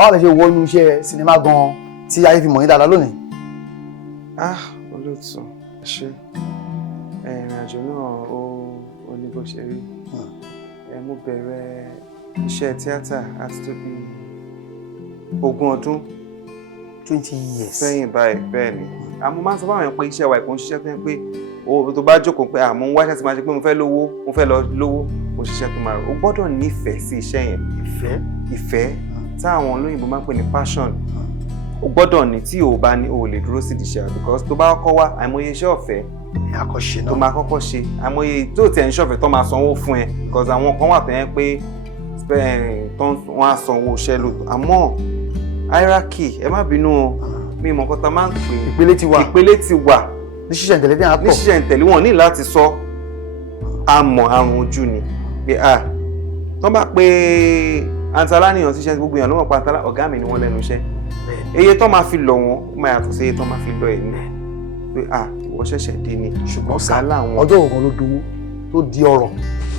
báwo lẹ ṣe wọnú iṣẹ́ sinimá gan tí ayé fi mọ̀ yín dáadáa lónìí. Olóòtú ṣe ìrìn àjò náà ó ní bó ṣe rí. Mo bẹ̀rẹ̀ iṣẹ́ tíátà àti tó bí 20 ọdún 20 years sẹ́yìn báyìí bẹ́ẹ̀ ni. Àmọ́ máa ń sọ fún àwọn èèyàn pé iṣẹ́ wa ìkó ń ṣiṣẹ́ fẹ́ pé tó bá jókòó pé mo ń wáṣẹ́ tí máa ṣe pé mo fẹ́ lówó mo fẹ́ lọ lówó mo ṣiṣẹ́ tó máa rò. O gbọ́dọ̀ nífẹ̀ẹ́ sí iṣẹ́ yẹn. Ìfẹ́ tí àwọn olóyìnbó máa ń pè ní passion. O gbọ́dọ̀ ní tí o bá ní o lè dúró sí ìdíṣẹ́ because tó bá kọ́ wá àìmọye iṣẹ́ ọ̀fẹ́ àkọ́ṣe náà tó máa kọ́kọ́ ṣe àìmọye tó tiẹ̀ ń ṣọ̀fẹ́ tó máa sanwó fún ẹ because àwọn kan wà tó yẹn pé wọ́n á sanwó iṣẹ́ lóòótọ́ àmọ́ hierarchy ẹ má bínú o mi mọ̀ nǹkan tá máa ń pè ìpele ti wà ní ṣíṣẹ̀ ìtẹ̀lé ní àtọ̀ ní ṣíṣẹ̀ ìtẹ̀lé wọn ní láti sọ àmọ́ àrùn ojú ni pé tó bá pé antalaniyan ṣiṣẹ́ gbogbo èèyàn ló mọ̀ pé antala ọ̀gá mi ni wọ́n lẹ́nu iṣẹ́ iye tó máa fi lọ wọn ó máa yàtọ̀ sí iye tó máa fi lọ ẹ̀mí pé ìwọ ṣẹ̀ṣẹ̀ dé ni ṣùgbọ́n sálà wọn. ọjọ́ òkan ló dowó tó di ọ̀rọ̀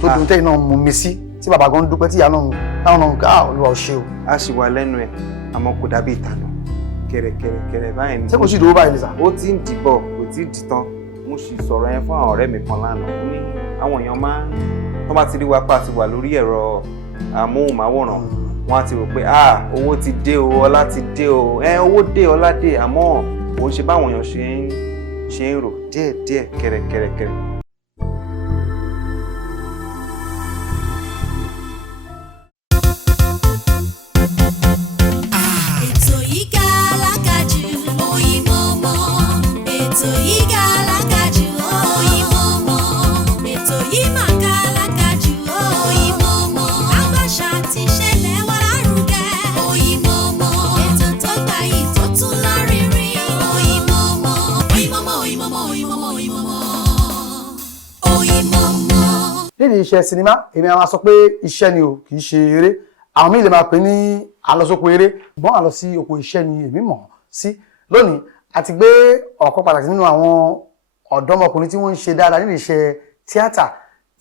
tó dùn tẹ́yìn náà mú mi sí tí bàbá gan dúpẹ́ tí ìyá náà táwọn náà ń ká olúwa ò ṣe o. a sì wà lẹ́nu ẹ̀ àmọ́ kò dàbí ìtànà kẹ̀rẹ̀kẹ̀rẹ̀ báyìí ni. ṣé kò sí ìdòwò báyìí nìsa. ó ti ń dìbọ̀ kò tí ì dì tán mo sì sọ̀rọ̀ yẹn fún àwọn ọ̀rẹ́ mi kan lánàá ó ní àwọn èèyàn máa ń tó bá ti rí wa pa ti wà lórí ẹ̀rọ amóhùnmáwòrán wọn á ti rò pé owó ti dé o ọlá ti dé o owó dé ọlá dé àmọ́ kò ń ṣe báwọn èèyàn ṣe ń rò díẹ̀díẹ̀ kẹ̀rẹ̀kẹ̀rẹ̀. nídìí iṣẹ́ sinimá èmi àwọn sọ pé iṣẹ́ ni o kì í ṣe eré àwọn míì lè máa pè ní àlọsóko eré ṣùgbọ́n àlọ sí oko iṣẹ́ ni èmi mọ̀ sí lónìí àti gbé ọ̀kan pàtàkì nínú àwọn ọ̀dọ́mọkùnrin tí wọ́n ń ṣe dáadáa nídìí iṣẹ́ tíátà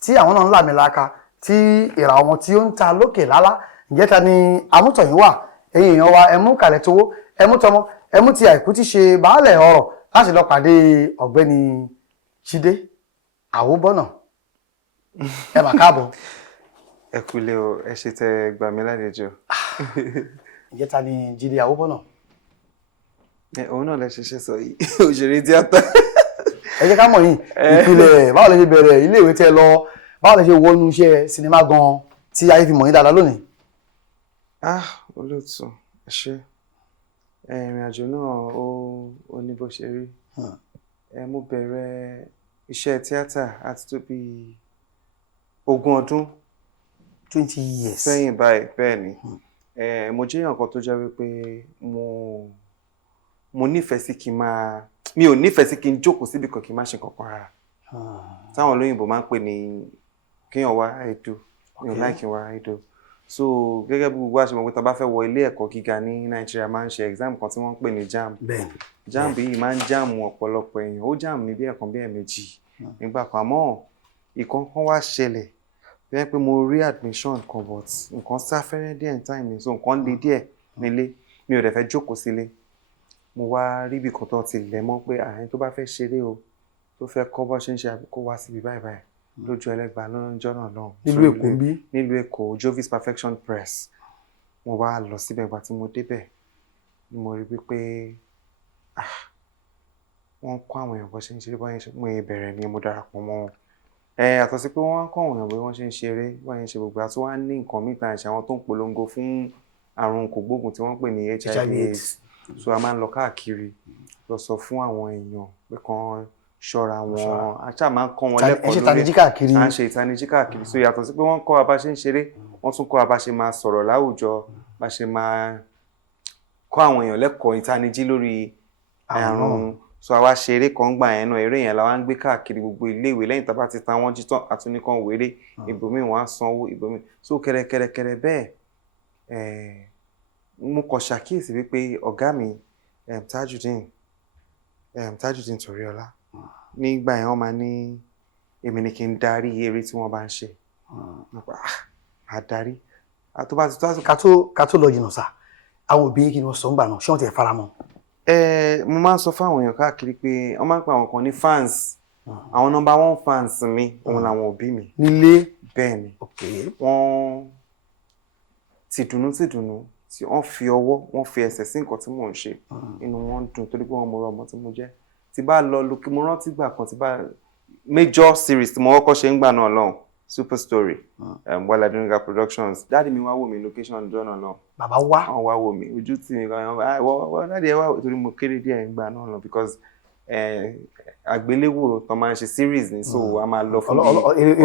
tí àwọn náà ń làmìlaka tí ìràwọ̀ wọn tí ó ń ta lókè lálá ǹjẹ́ ta ni amútọ̀yìn wà ẹ̀yin èèyàn wa ẹmú kàlẹ̀ towó ẹmú tọmọ ẹmú ti àìkú ti ṣe baálẹ̀ ọ̀rọ̀ láti lọ pàdé ọ̀gbẹ́ni Jide Awobona ẹ mà káàbọ̀. ẹ kúlẹ̀ o ẹ ṣe tẹ gbà mí lálejò. ǹjẹ́ ta ni Jide Awobona. òun náà lè ṣiṣẹ́ sọ yìí òṣèré tíátà. ẹ jẹ́ ká mọ̀ yín ìpìlẹ̀ báwo lẹ ṣe bẹ̀rẹ̀ iléèwé tẹ́ lọ báwo lẹ ṣe wọnú iṣẹ́ sinimá gan tí ayé fi mọ̀ yín dáadáa lónìí. olóòtú ẹ ṣe ìrìn àjò náà ó ní bó ṣe rí. mo bẹ̀rẹ̀ iṣẹ́ tíátà àti tó bí 20 ọdún 20 years sẹ́yìn báyìí bẹ́ẹ̀ ni. mo jẹ́ èèyàn kan tó jẹ́ wípé mo nífẹ̀ẹ́ sí kí n máa mi ò nífẹ̀ẹ́ sí kí n jókòó síbi kan kí n má ṣe kankan rárá. táwọn olóyìnbó máa ń pè ní kéèyàn wá idle mi ò láì kí n wá idle. so gẹ́gẹ́ bí gbogbo àṣẹ mọ̀ pé tá a bá fẹ́ wọ ilé ẹ̀kọ́ gíga ní Nàìjíríà máa ń ṣe exam kan tí wọ́n ń pè ní JAMB. JAMB yìí máa ń jáàmù ọ̀pọ̀lọpọ̀ èèyàn ó jáàmù mi bí ẹ̀kan bí ẹ̀mejì nígbà kan àmọ́ ìkan kan wá ṣẹlẹ̀ bẹ́ẹ̀ pé mo rí admission kan but nǹkan sáfẹ́rẹ́ díẹ̀ ní time so nǹkan le díẹ̀ nílé mi ò dẹ̀ fẹ́ jókòó sílé mo wá rí ibì kan tó ti lẹ̀ mọ́ pé àyìn tó bá fẹ́ ṣeré o tó fẹ́ kọ́ bó ṣe ń ṣe àbí kó wá síbi báyìí báyìí lójú ẹlẹ́gbàá lọ́jọ́ náà lọ́hùn. nílùú Èkó bí. nílùú Èkó Jovis Perfection Press mo wá lọ síbẹ̀ ìgbà tí mo débẹ̀ ni mo rí wípé wọ́n kọ́ àwọn èèyàn bó ṣe ń ṣeré bó ṣe mo bẹ̀rẹ̀ ni mo darapọ̀ mọ́ wọn. Yàtọ̀ sí pé wọ́n kọ́ àwọn èèyàn bí wọ́n ṣe ń ṣeré bó ṣe ń ṣe gbogbo àti wọ́n á ní nǹkan mìíràn ṣe àwọn tó ń polongo fún àrùn kògbóògùn tí wọ́n ń pè ní HIV/AIDS so a máa ń lọ káàkiri lọ sọ fún àwọn èèyàn pé kan ṣọ́ra wọn àṣà máa ń kọ́ wọn lẹ́kọ̀ọ́ lórí à ń ṣe ìtanijí káàkiri so yàtọ̀ sí pé wọ́n kọ́ wa bá ṣe ń ṣeré wọ́n tún kọ́ wa bá ṣe máa sọ̀rọ̀ láwùjọ bá ṣe máa kọ́ àwọn èèyàn lẹ́kọ̀ọ́ ìtanijí lórí àrùn so àwa ṣe eré kan gbà yẹn náà eré yẹn la wá ń gbé káàkiri gbogbo iléèwé lẹ́yìn tá a bá ti ta wọ́n jí tán àtúnìkan wéré ibòmíì wọ́n á sanwó ibòmíì so kẹrẹkẹrẹkẹrẹ bẹ́ẹ̀ mo kàn ṣàkíyèsí wípé ọ̀gá mi Tajudeen Toriola nígbà yẹn wọ́n máa ní èmi ni kí n darí eré tí wọ́n bá ń ṣe àdarí tó bá ti tó àsìkò. ká tó lọ jìnnà sá àwọn òbí kí ni wọ́n sọ ń gbà náà ṣé wọ́n ti ẹ̀ fara mọ́. Mo máa ń sọ fáwọn èèyàn káàkiri pé wọ́n máa ń pa àwọn kan ní fans àwọn number 1 fans mi òun làwọn òbí mi nílé. bẹ́ẹ̀ ni wọ́n ti dùnnú tí wọ́n fi ọwọ́ wọ́n fi ẹsẹ̀ sí nǹkan tí mò ń ṣe inú wọn dùn torí pé wọ́n mọ ọmọ tí mo jẹ́ tí bá lọ lókè mo rántí gbà kan tí bá major series tí mo kọ́kọ́ ṣe ń gbà náà lọ́hùn super story Wale Adenuga Productions dáàdi mi wá wò mí location ọjọ́ náà lọ. Bàbá wá. Wọ́n wá wò mí ojú tí mi kan wọ́n dáàdi ẹ wá torí mo kéré díẹ̀ ń gbà náà lọ because àgbéléwò tó máa ń ṣe series ni so a máa lọ fún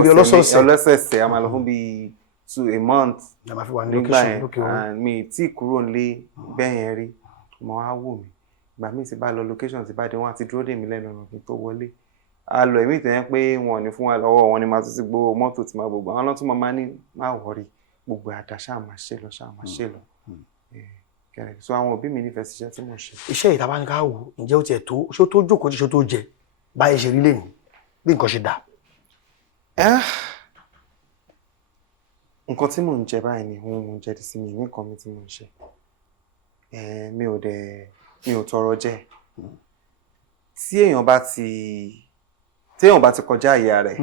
bí ọlọ́sẹ̀ẹ̀sẹ̀ a máa lọ fún bí a month nígbà yẹn and mi tí kúrò nílé bẹ́yẹn rí mo á wò mí ìgbà míì tí bá lọ location tí bá dé wọn àti dúró dè mí lẹ́nu ọ̀nà kí n tó wọlé a lọ èmi ìtẹ̀yẹ́ pé wọn ò ní fún wa lọ́wọ́ wọn ni máa tún ti gbowó mọ́tò tí máa gbogbo àwọn ọlọ́tún máa ní má wọrí gbogbo àdá ṣáà máa ṣe lọ so àwọn òbí mi nífẹ̀ẹ́ síṣẹ́ tí mo ṣe. iṣẹ́ ìta bá ní ká wò ǹjẹ́ ó tiẹ̀ tó ṣó tó jókòó tí ṣó tó jẹ báyìí ṣe rí lẹ́nu bí nǹkan ṣe dà. nǹkan tí mò ń jẹ báyìí ni òun mò ń jẹ di sí mi nǹkan mi tí mò ń ṣe mi ò tọrọ jẹ tí èèyàn bá ti kọjá àyè rẹ̀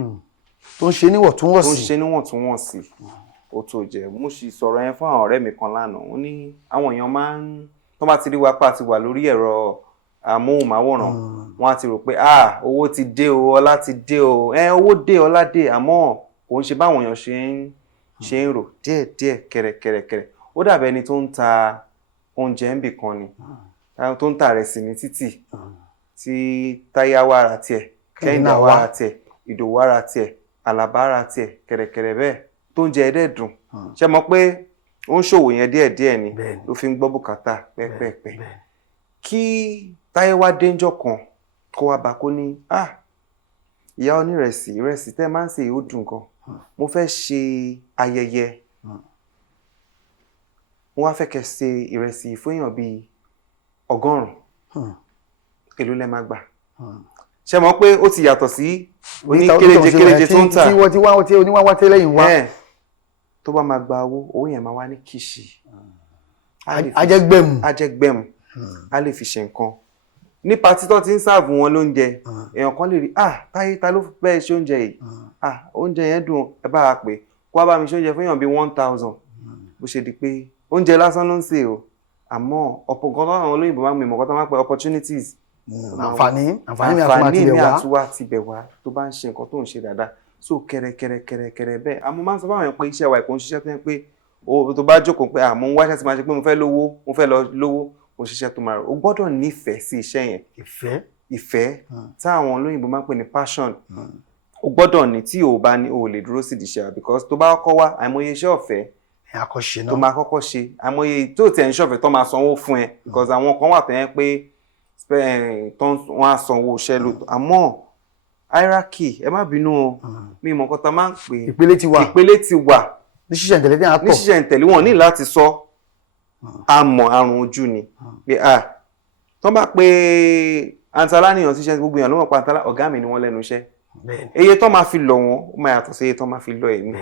tó ń ṣe níwọ̀ntúnwọ̀nsì ó tó jẹ mo sì sọ̀rọ̀ yẹn fún àwọn ọ̀rẹ́ mi kan lánàá ó ní àwọn èèyàn máa ń tó bá ti rí wa pa ti wà lórí ẹ̀rọ amóhùnmáwòrán wọn á ti rò pé owó ti dé o ọlá ti dé o owó dé ọlá dé àmọ́ kò ń ṣe báwọn èèyàn ṣe ń rò díẹ̀díẹ̀ kẹ̀rẹ̀kẹ̀rẹ̀ ó dàbí ẹni tó ń ta oúnjẹ ń bì kan ni tó ń ta rẹ̀ sí ní títì tí táyà wà ra tiẹ̀ kẹ́hìndà wà ra tiẹ̀ ìdòwú wà ra tiẹ̀ àlàbá ra tiẹ̀ kẹ̀rẹ̀kẹ̀rẹ̀ bẹ́ẹ̀ tó ń jẹ ẹdẹ dùn ṣe mọ̀ pé ó ń ṣòwò yẹn díẹ̀díẹ̀ ni ló fi ń gbọ́ bùkátà pẹ́pẹ́pẹ́ kí táyé wá déńjọ́ kan kó wá bá kó ní ìyá ìrẹsì tẹ́ máa ń sè ó dùn gan mo fẹ́ ṣe ayẹyẹ mo wá fẹ́ kẹ́ ṣe ìrẹsì fún èèyàn bíi 100 èló lẹ máa gbà ṣe mọ̀ pé ó ti yàtọ̀ sí oní kéréje tó ń tà tí oníwáwá tẹ́lẹ̀ yìí wá tó bá máa gba owó yẹn máa wá ní kìṣì ajẹgbẹ̀mù a lè fi ṣe nǹkan ní patí tó ti ń sáàbù wọn lóúnjẹ èèyàn kan lè rí táyé ta ló fẹ́ ṣe oúnjẹ yìí oúnjẹ yẹn dùn ẹ bá a pè kó wá bá mi ṣe oúnjẹ fún èèyàn bíi 1000 bó ṣe di pé oúnjẹ lásán ló ń sè o àmọ́ ọ̀pọ̀ nǹkan tó àwọn olóyìnbó máa ń gbìmọ̀ nǹkan tó máa ń pè opportunities àǹfààní mi àtúwà ti bẹ̀ wá tó bá ń ṣe nǹkan tó ń ṣe dáadáa so kẹrẹ bẹ́ẹ̀ àmọ́ máa ń sọ fáwọn èèyàn pé iṣẹ́ wa ìkó ń ṣiṣẹ́ tó yẹn pé tó bá jókòó pé mo ń wáṣẹ́ tí máa ṣe pé mo fẹ́ lọ lówó mo ṣiṣẹ́ tó máa rò ó gbọ́dọ̀ nífẹ̀ẹ́ sí iṣẹ́ yẹn ìfẹ́ táwọn olóyìnbó máa ń pè ní passion ó gbọ́dọ̀ ní tí o bá ní o lè dúró sí ìdíṣẹ́ because tó bá kọ́ wá àìmọye iṣẹ́ ọ̀fẹ́ tó máa kọ́kọ́ ṣe àìmọye tó tẹ̀ ń ṣọ̀fẹ́ tó máa sanwó fún ẹ because àwọn kan wà tó yẹn pé wọ́n á sanwó iṣẹ́ lóòótọ́ àmọ́ hierarchy ẹ má bínú o mi mọ̀ nǹkan tá máa ń pè ìpele ti wà ní ṣíṣẹ̀ ìtẹ̀lé wọn ní láti sọ àmọ́ àrùn ojú ni pé tó bá pé àǹtálá nìyàn síṣẹ́ gbogbo èèyàn ló mọ̀ pé àǹtálá ọ̀gá mi ni wọ́n lẹ́nu iṣẹ́ iye tó máa fi lọ wọn ó máa yàtọ̀ sí iye tó máa fi lọ èmi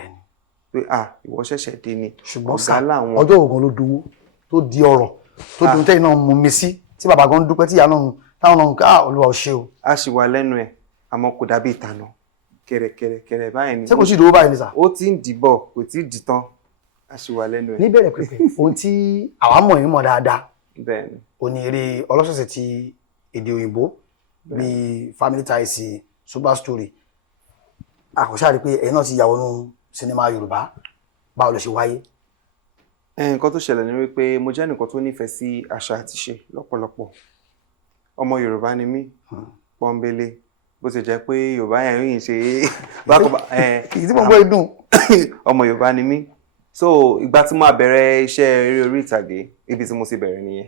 pé ìwọ ṣẹ̀ṣẹ̀ dé ni ọ̀gá láwọn ọjọ́ ògùn ló dowó tó di ọ̀rọ̀ tó dùn tẹ́yìn náà mú mi sí tí bàbá gan dúpẹ́ tí ìyá náà táwọn náà ń ká olúwa ò ṣe o. a sì wà lẹ́nu ẹ̀ àmọ́ kò dàbí ìtànà kẹrẹkẹrẹ báyìí ni. ṣé kò sí ìdòwò báyìí ni sà. ó ti ń dìbọ̀ kò tí ì dì tán a sì wà lẹ́nu ẹ̀. níbẹ̀rẹ̀ pẹ̀pẹ̀ ohun tí àwa mọ̀ yín mọ̀ dáadáa bẹ́ẹ̀ni ò ní eré ọlọ́sọ̀ọ̀sẹ̀ ti èdè òyìnbó bíi family ties super story àkọsílẹ̀ pé ẹ̀yin náà ti yà wọnú sinimá yorùbá báwo ló ṣe wáyé. nǹkan tó ṣẹlẹ̀ ni wípé mo jẹ́ nǹkan tó nífẹ̀ẹ́ sí àṣà àti ṣe lọ́pọ̀lọpọ̀ ọmọ yorùbá ni mí pọ́nbélé bó ṣe jẹ́ pé yorùbá yẹn yìí ṣe bákọ̀bá èyí tí mo gbọ́ idùn ọmọ yorùbá ni mí so ìgbà tí mo bẹ̀rẹ̀ iṣẹ́ eré orí ìtàgé ibi tí mo sì bẹ̀rẹ̀ nìyẹn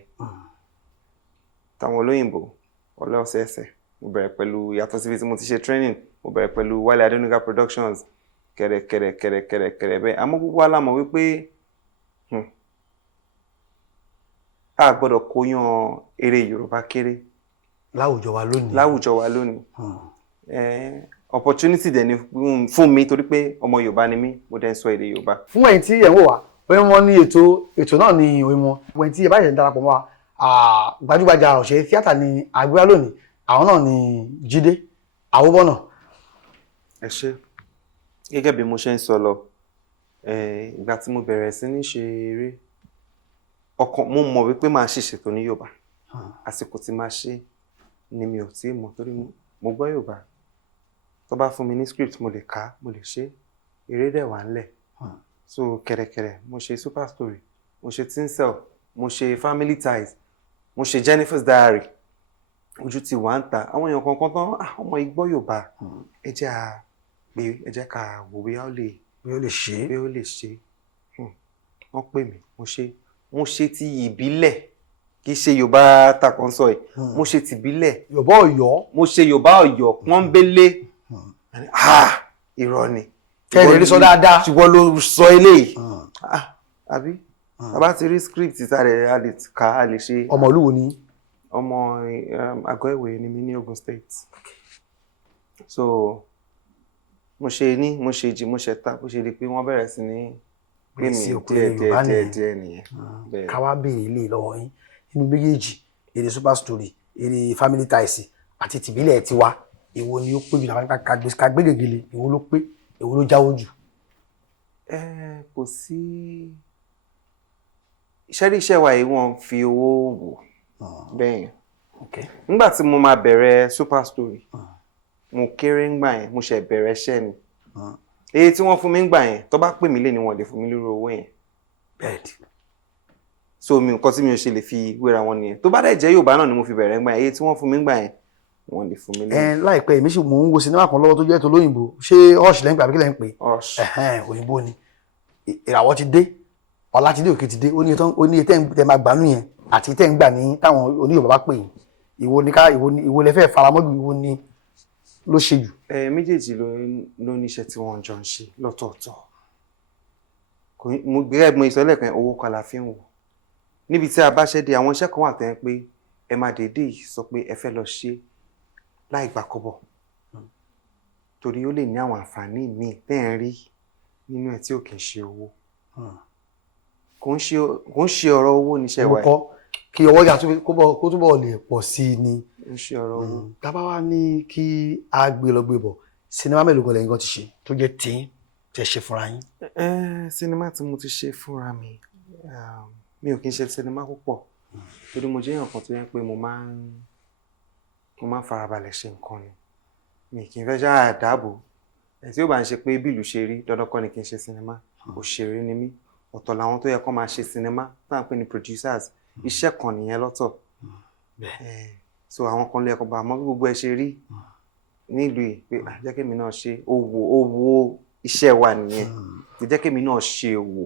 táwọn olóyìnbó ọlọ́sẹ̀ẹsẹ̀ mo bẹ̀rẹ̀ pẹ̀lú yàtọ̀ síbi tí mo ti ṣe training mo bẹ̀rẹ̀ pẹ̀lú Wale Adenuga Productions kẹ̀rẹ̀ bẹ́ẹ̀ àmọ́ gbogbo alámọ̀ wípé a gbọ́dọ̀ kóyan eré yorùbá kéré láwùjọ wa lónìí opportunity dẹ̀ ni fún mi torí pé ọmọ yorùbá ni mí mo dẹ̀ ń sọ èdè yorùbá. fún ẹ̀yin tí ẹ̀ ń wò wá pé wọ́n ní ètò náà ní òwe wọn wọ́n tí ẹ bá ṣe ń darapọ̀ mọ́ wa gbajúgbajà òṣèré tíátà ní àgbéwá lónìí àwọn náà ní Jide Awobona. ẹ ṣé gẹ́gẹ́ bí mo ṣe ń sọ lọ ìgbà tí mo bẹ̀rẹ̀ sí ní ṣe eré ọkàn mo mọ̀ wípé máa ṣèṣe tó ní Yorùbá àsìkò tí máa ṣe ni mi ò tí ì mọ̀ torí mo gbọ́ Yorùbá tó bá fún mi ní script mo lè kà mo lè ṣe eré dẹ̀ wà ńlẹ̀ so kẹ̀rẹ̀kẹ̀rẹ̀ mo ṣe Super Story mo ṣe Tinsel mo ṣe Family Ties mo ṣe Jennifer's Diary ojú ti wà ń ta àwọn èèyàn kankan tán ọmọ igbó Yorùbá ẹ jẹ́ ká wò bí ó lè ṣe wọ́n pè mí mo ṣe ti ìbílẹ̀ kì í ṣe Yorùbá takàn sọ yìí mo ṣe ti ìbílẹ̀ Yorùbá Ọ̀yọ́ mo ṣe Yorùbá Ọ̀yọ́ pọ́nbélé irọ́ ni kẹ́lẹ̀ rí sọ dáadáa ṣùgbọ́n ló sọ eléyìí àbí bàbá ti rí script sáré a lè kà á lè ṣe. ọmọ olúwo ni. ọmọ àgọ́ ìwé ni mi ní Ogun State so mo ṣe ní mo ṣe jí mo ṣe ta bó ṣe di pé wọ́n bẹ̀rẹ̀ sí ní pé mi díẹ̀ nìyẹn. ká wá béèrè ilé lọ́wọ́ yín nínú méjèèjì eré Super Story eré Family Ties àti tìbílẹ̀ tiwa èwo ni ó pé jù láwọn ká gbé gègèlè èwo ló pé èwo ló jáwó jù. kò sí iṣẹ́ wa yìí wọ́n fi owó wò bẹ́ẹ̀ nígbà tí mo máa bẹ̀rẹ̀ Super Story mo kéré ńgbà yẹn mo ṣe bẹ̀rẹ̀ iṣẹ́ ni èyí tí wọ́n fún mi ńgbà yẹn tó bá pè mí lé ni wọ́n lè fún mi lórí owó yẹn so mi nǹkan tí mi ò ṣe lè fi wéra wọn nìyẹn tó bá dẹ̀ jẹ́ Yorùbá náà ni mo fi bẹ̀rẹ̀ ńgbà yẹn èyí tí wọ́n fún mi ńgbà yẹn wọ́n lè fún mi lé. láìpẹ́ èmi sì mò ń wo sinimá kan lọ́wọ́ tó jẹ́ tó lóyìnbó ṣé ọ̀ṣì lẹ́yìn pé àbíkí lẹ́yìn pé òyìnbó ni ìràwọ̀ ti dé ọlá ti dé òkè ti dé ó ní etí tẹ́ máa gbà nù yẹn àti tẹ́ ń gbà ní táwọn oníyòbá bá pè yín ìwo lẹ fẹ́ faramọ́jú ìwo ni ló ṣe jù. méjèèjì ló níṣẹ́ tí wọ́n jọ ń ṣe lọ́tọ̀ọ̀tọ̀ mo gẹ́gẹ́ mo ìsọ̀lẹ̀ kan owó kan la fi ń wò níbi tí a bá ṣẹ́ dé àwọn iṣẹ́ kan wà tẹ́ pé ẹ máa dédé sọ pé ẹ fẹ́ lọ ṣe láì gbà kọ́bọ̀ torí ó lè ní àwọn àǹfààní míì tẹ́ ẹ̀ ń rí nínú ẹ̀ tí ò kì í ṣe owó kò ń ṣe ọ̀rọ̀ owó níṣẹ́ wa yìí kí ọwọ́ yà kó túbọ̀ lè pọ̀ sí i ni ń ṣe ọ̀rọ̀ owó. tábà wá ní kí a gbé lọ gbé bọ̀ sinimá mélòó gan lẹ́yìn kan ti ṣe tó jẹ́ tí tẹ́ ṣe fúnra yín. sinimá tí mo ti ṣe fúnra mi mi ò kí ń ṣe sinimá púpọ̀ torí mo jẹ́ èèyàn kan tó yẹ pé mo máa ń farabalẹ̀ ṣe nǹkan ni mi kì í fẹ́ ṣáà dáàbò tí ó bá ń ṣe pé bí ìlú ṣe rí dandan kọ́ ni kí n ṣe sinimá òṣèré ni mí ọ̀tọ̀ làwọn tó yẹ kó máa ṣe sinimá tá à ń pè ní producers iṣẹ́ kan nìyẹn lọ́tọ̀ so àwọn kan lè ẹ̀kọ́ bá mọ́ bí gbogbo ẹ ṣe rí nílùú yìí pé jẹ́ kémi náà ṣe owó iṣẹ́ wa nìyẹn jẹ́ kémi náà ṣe òwò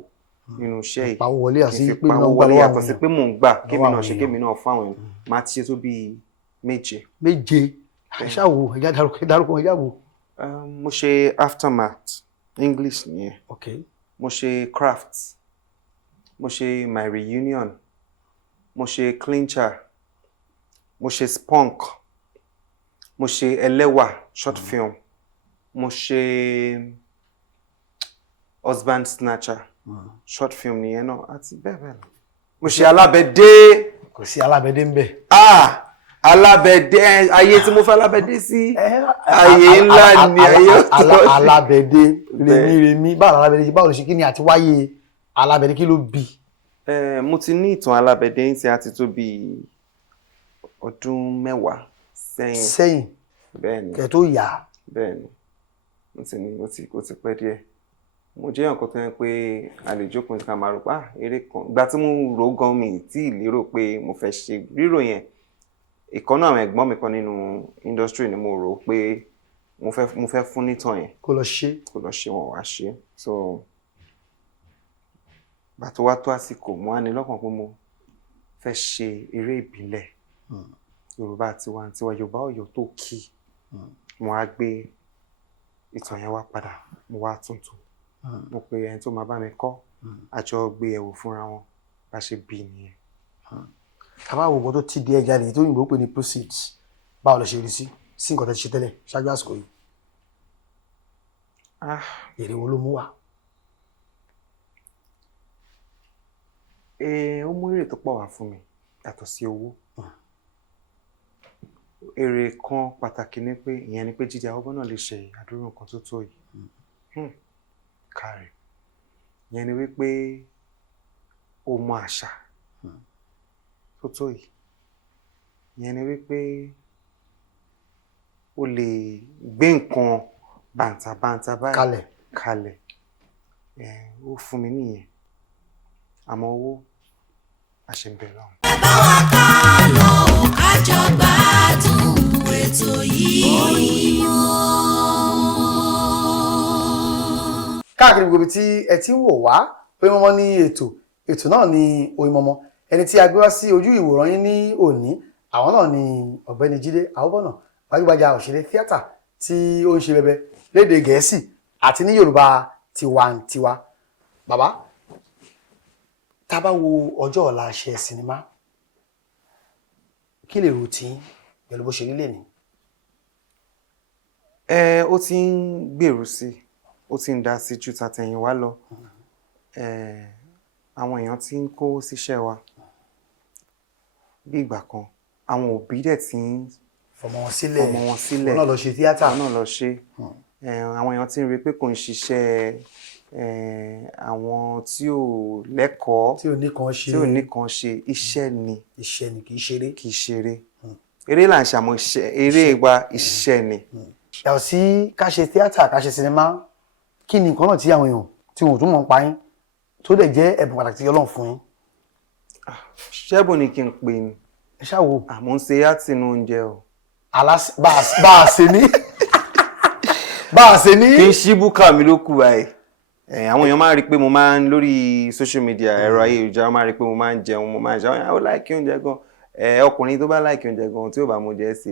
nínú iṣẹ́ yìí ìpawówọlé àti pé mo gbà yàtọ̀ sí pé mò ń gbà kémi náà ṣe kémi náà fáwọn èèyàn máa ti ṣe tó bíi méje àìṣàwò ẹ̀já dárúkọ ẹ̀já wò. mo ṣe aftermath English nìyẹn mo ṣe craft mo ṣe my reunion mo ṣe clincher mo ṣe spunk mo ṣe ẹlẹ́wà short film mo ṣe husband snatcher short film nìyẹn náà àti bẹ́ẹ̀ bẹ́ẹ̀ lọ mo ṣe alábẹ́dé. kò sí alábẹ́dé ń bẹ̀. alábẹ́dé ayé tí mo fẹ́ alábẹ́dé sí ayé ńlá ni ayé ọ̀tọ̀. alábẹ́dé remi báwo alábẹ́dé ṣe báwo ló ṣe kí ni àti wáyé alábẹ́dé kí ló bí. mo ti ní ìtàn alábẹ́dé ń ṣe àti tó bí ọdún 10 sẹ́yìn. bẹ́ẹ̀ni kẹ́ tó yá. bẹ́ẹ̀ni ó ti pẹ́ díẹ̀ mo jẹ́ nǹkan tó yẹ pé a lè jókòó ká máa rò pé eré kan ìgbà tí mo rò gan mi tí ì lérò pé mo fẹ́ ṣe rírò yẹn ìkan náà àwọn ẹ̀gbọ́n mi kan nínú industry ni mo rò pé mo fẹ́ fún nítàn yẹn kó lọ ṣe wọn wá ṣe so gbà tó wá tó àsìkò mo á ní lọ́kàn pé mo fẹ́ ṣe eré ìbílẹ̀ Yorùbá tiwantiwa Yorùbá Ọ̀yọ́ tó kì mo á gbé ìtàn yẹn wá padà mo wá tuntun mo pe ẹni tó máa bá mi kọ́ àjọ gbé ẹ̀wò fúnra wọn bá ṣe bí nìyẹn. kábà wo nǹkan tó ti di ẹja nìyí tó yìnbó pè ní proceeds báwo lè ṣe rí sí nǹkan tó ti ṣe tẹ́lẹ̀ ṣáájú àsìkò yìí. èrè wo ló mú wá. Ó mú èrè tó pọ̀ wá fún mi yàtọ̀ sí owó. Èrè kan pàtàkì ni pé ìyẹn ni pé Jide Awobona lè ṣe àdúrà nǹkan tó tó yìí. Káre. Ìyẹn ni wípé o mọ àṣà tó tó yìí. Ìyẹn ni wípé o lè gbé nǹkan bàǹtàbàǹtà báyìí kalẹ̀. Ó fún mi nìyẹn. Àmọ́ owó àṣẹ̀ǹbẹ̀ lọ́hùn. Ẹ bá wa ká lọ ká jọ gbádùn ètò yìí. Káàkiri gbogbo tí ẹ ti ń wò wá Oyinmomo ní ètò náà ní Oyinmomo. Ẹni tí a gbé wá sí ojú ìwòran yín ní òní àwọn náà ni ọ̀gbẹ́ni Jide Awobona, gbajúgbajà òṣèré tíátà tí ó ń ṣe bẹbẹ lédè Gẹ̀ẹ́sì àti ní Yorùbá tiwantiwa. Bàbá, tá bá wo ọjọ́ ọ̀la ṣe sinimá, kí lè rò tí pẹ̀lú bó ṣe rí lẹ́ni? Ó ti ń gbèrú sí, ó ti ń dá sí ju tàtẹ̀yìnwá lọ. Àwọn èèyàn ti ń kó síṣẹ́ wa bí ìgbà kan. Àwọn òbí dẹ̀ ti ń fọmọ wọn sílẹ̀. Wọn náà lọ ṣe tíátà. Wọn náà lọ ṣe. Àwọn èèyàn ti ń rí pé kò ń ṣiṣẹ́ àwọn tí ò lẹ́kọ̀ọ́, tí ò ní kan ṣe. iṣẹ́ ni. Iṣẹ́ ni, kì í ṣeré. Kì í ṣeré. Eré là ń ṣàmọ́ eré wa iṣẹ́ ni. Yàtọ̀ sí ká ṣe tíátà, ká ṣe sinimá, kí ni nǹkan náà tí àwọn èèyàn tí wọn ò tún mọ̀ ń pa yín tó dẹ̀ jẹ́ ẹ̀bùn pàtàkì tí Ọlọ́run fún yín? Ṣẹ́bùn ni kí n pè ní. Ẹ ṣáà wò. Àmọ́ ń ṣe yàtì inú oúnjẹ o. Bá a ṣe ní. Kì í ṣí búkà mi ló kù báyìí. Àwọn èèyàn máa ń rí pé mo máa ń lórí social media, ẹ̀rọ ayélujára máa ń rí pé mo máa ń jẹun, mo máa ń ṣe ó láìkí oúnjẹ gan. Ọkùnrin tó bá láìkí oúnjẹ gan tí ò bá mo jẹ sí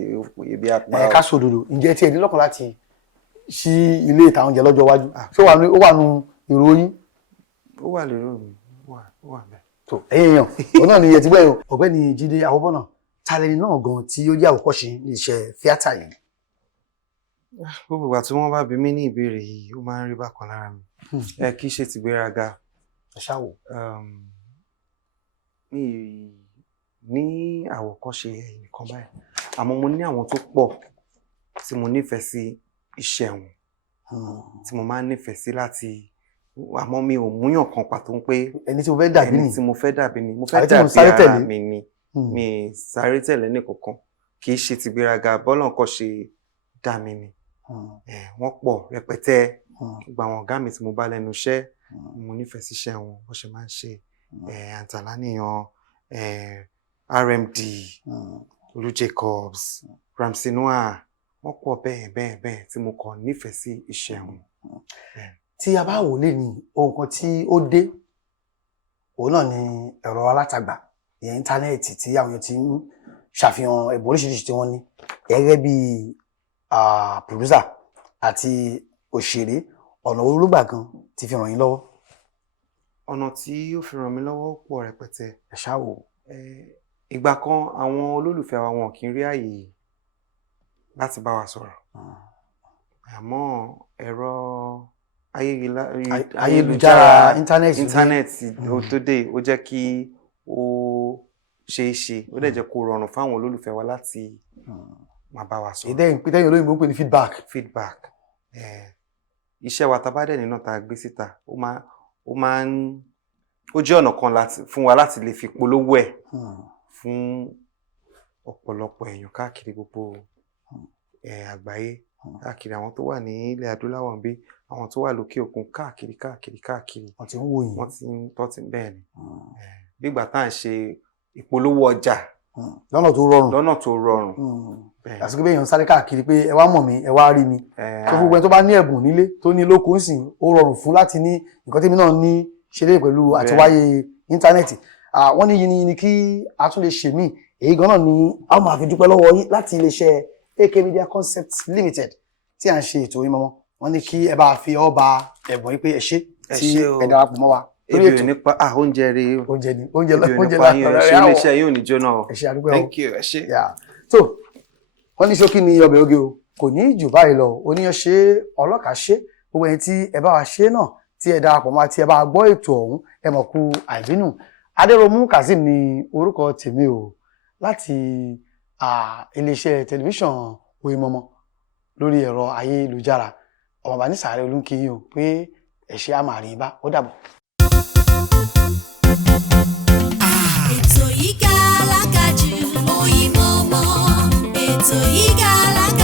ebi apá. Ká sòdodo, ǹjẹ́ tí ẹ ní lọ́kàn láti ṣí ilé ìta oúnjẹ lọ́jọ́ iwájú? Ṣé ó wà nù èrò yín? Ó wà lérò mi, ó wà bẹ́ẹ̀. tó ẹ̀yin èèyàn òun náà ni ẹ ti gbọ́ yìí ọ̀gbẹ́ni Jide Awobona talẹ́ni náà gan tí ó jẹ́ àwòkọ́ṣe ní iṣẹ́ tíátà yìí. Gbogbo ìgbà tí wọ́n bá bi mí ní ìbéèrè yìí ó máa ń rí bákan lára mi. Kì í ṣe ti gbéraga. ṣáwò. Mi ní àwòkọ́ṣe nìkan báyìí àmọ́ mo ní àwọn tó pọ̀ tí mo nífẹ̀ẹ́ sí iṣẹ́ wọn tí mo máa ń nífẹ̀ẹ́ sí láti àmọ́ mi ò múyàn kan pàtó pé ẹni tí mo fẹ́ dàbí ni ẹni tí mo fẹ́ dàbí ni mo fẹ́ dàbí ara mi ni mi sáré tẹ̀lé nìkankan kì í ṣe ti gbéraga bọ́lọ̀ nǹkan ṣe dá mi ni wọ́n pọ̀ rẹpẹtẹ gbogbo àwọn ọ̀gá mi tí mo bá lẹ́nu iṣẹ́ mo nífẹ̀ẹ́ sí iṣẹ́ wọn bó ṣe máa ń ṣe Antalaniyan RMD Olú Jacobs Ramsey Noah wọ́n pọ̀ bẹ́ẹ̀ tí mo kàn nífẹ̀ẹ́ sí iṣẹ́ wọn. Tí a bá wò lé ní ohun kan tí ó dé òun náà ni ẹ̀rọ alátagbà ìyẹn íńtánẹ́ẹ̀tì tí àwọn èèyàn ti ń ṣàfihàn ẹ̀bùn oríṣiríṣi tí wọ́n ní gẹ́gẹ́ bí pòdúsà àti òṣèré ọ̀nà olúgbà gan ti fi ràn yín lọ́wọ́. Ọ̀nà tí ó fi ràn mí lọ́wọ́ pọ̀ rẹpẹtẹ. Ẹ ṣáà wò. Ìgbà kan àwọn olólùfẹ́ wa wọn kì í rí àyè láti bá wa sọ̀rọ̀ àmọ́ ẹ̀rọ ayélujára íńtánẹ́ẹ̀tì tó dé ó jẹ́ kí ó ṣeé ṣe ó dẹ̀ jẹ́ kó rọrùn fáwọn olólùfẹ́ wa láti máa bá wa sọ̀rọ̀. ìdẹ́yìn olóyìnbó ń pè ní feedback iṣẹ́ wa tá bá dẹ̀ nínú tá a gbé síta ó jẹ́ ọ̀nà kan fún wa láti lè fi polówó ẹ̀ fún ọ̀pọ̀lọpọ̀ èèyàn káàkiri gbogbo àgbáyé káàkiri àwọn tó wà ní ilẹ̀ adúláwọ̀ bí àwọn tó wà lókè òkun káàkiri. wọ́n ti ń wò yín. wọ́n ti bẹ́ẹ̀ ni bí ìgbà tá à ń ṣe ìpolówó ọjà lọ́nà tó rọrùn. àsìkò bẹ́ẹ̀ yẹn ń sáré káàkiri pé ẹ wá mọ̀ mí ẹ wá rí mi tó gbogbo ẹni tó bá ní ẹ̀bùn nílé tó ní lóko ń sìn ó rọrùn fún láti ní nǹkan tèmi náà ní ṣeré pẹ̀lú àtiwáyé íńtánẹ́ẹ̀tì wọ́n ní yìnyín ni kí a tún lè ṣe míì èyí gan náà ni a máa fi dúpẹ́ lọ́wọ́ yín láti iléeṣẹ́ AK Media Concepts Limited tí à ń ṣe ètò Oyinmomo wọ́n ní kí ẹ bá fi ọba ẹ̀bùn yìí pé ẹ ṣé tí ẹ darapọ̀ mọ́ wa lórí ètò. nípa oúnjẹ rẹ oúnjẹ iléeṣẹ́ yóò ní jóná o. ẹ ṣé àdúgbò thank you ẹ ṣé. so wọ́n ní ṣókí ni ọbẹ̀ oge o kò ní jù báyìí lọ oníyan ṣe ọlọ́kà ṣe gbogbo ẹni tí ẹ bá wa ṣe náà tí ẹ darapọ̀ mọ́ àti ẹ bá gbọ́ ètò ọ̀hún ẹ mọ̀ kú àìbínú Adéròmú Kazeem ni orúkọ tèmi o láti iléeṣẹ́ tẹlifíṣàn Oyinmomo lórí ẹ̀rọ ayélujára. Ọmọọba ní sàárẹ̀ olúkìyìn o pé ẹ̀ṣẹ̀ á máa rí bá ó dàbọ̀. Ètò yìí gàlágàjù Oyinmomo, ètò yìí gàlágàjù.